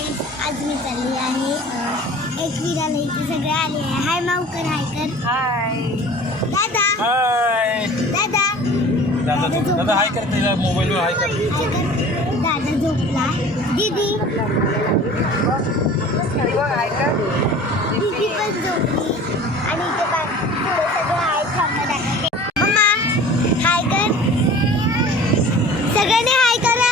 गाईस आज मी चालली आहे एक विराला इथे सगळे आले आहे. हाय मावकर. हाय कर. हाय दादा. हाय दादा. दादा हाय कर. तिला मोबाईलवर हाय कर. दादा झोपला. दीदी हाय कर. दीदी पण झोपली आणि इथे पुढे सगळे आहेत. थांबा दाखवते. मम्मा हाय कर. सगळ्यांनी हाय करा.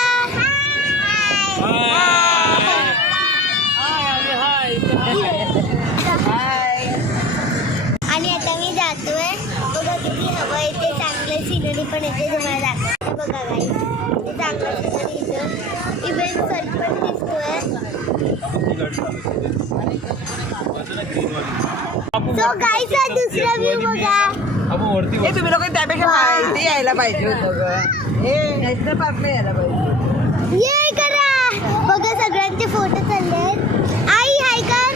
आणि आता मी जातोय. बघा किती हवा येते. चांगलं सिनरी पण येते. तुम्हाला दाखवते. बघा गाईस इथे चांगलं सिनरी इथं इव्हेंट सर पण दिसतोय. सो गाईस हा दुसरा व्ह्यू बघा. आपण वरती तुम्ही लोक त्यापेक्षा इथे यायला पाहिजे होतं ग. नॅशनल पार्कला यायला पाहिजे. ये करा. बघा सगळ्यांचे फोटो चालले आहेत. आई हाय कर.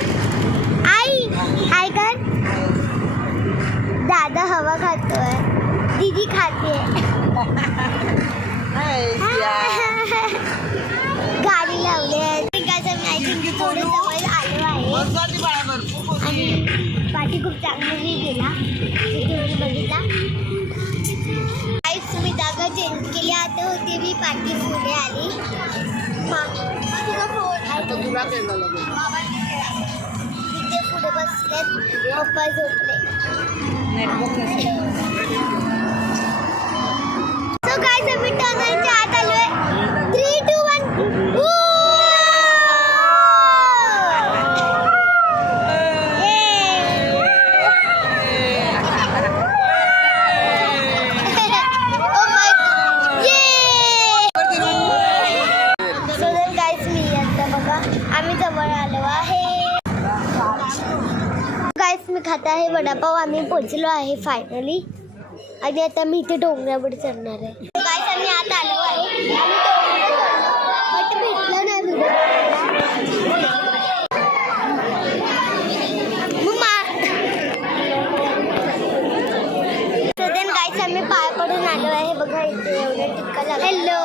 आई हाय कर. दादा हवा खातोय. दीदी खाते. गाडी लावली आहे. थोडं जवळ आलो आहे आणि पाठी खूप चांगली गेला. तुम्ही बघितला. मी जागा चेंज केली. आता होती मी पाठी पुढे आली. इथे पुढे बसले. पप्पा झोपले. सो गाईस आम्ही टर्नच्या आत आलोय. 3, 2, 1 आम्ही जवळ आलो आहे. गाईस मी खात आहे वडापाव. आम्ही पोहोचलो आहे फायनली. आणि आता मी इथे डोंगरावर चढणार आहे. गाईस आम्ही आत आलो आहे. आम्ही डोंगरावर चढलो बट भेटलं नाही गाईस आम्ही पाय पडून आलो आहे. बघा इथे एवढं टिक्का लागला. हॅलो.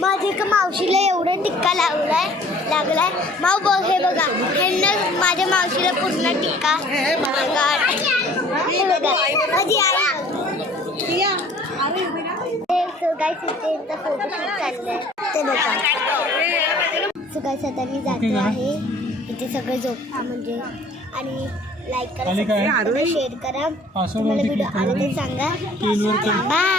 माझ्या एका मावशीला एवढा टिक्का लागलाय. माव बघ हे बघा. ह्यांना माझ्या मावशीला पूर्ण टिक्का. हे बघा माझी आई. गाईस इथे फोटोशूट चाललंय ते बघा. सो गाईस आता मी जातो आहे. इथे सगळे झोपता म्हणजे. आणि लाईक करा, शेअर करा. तुम्हाला व्हिडिओ आवडला तर सांगा. बाय.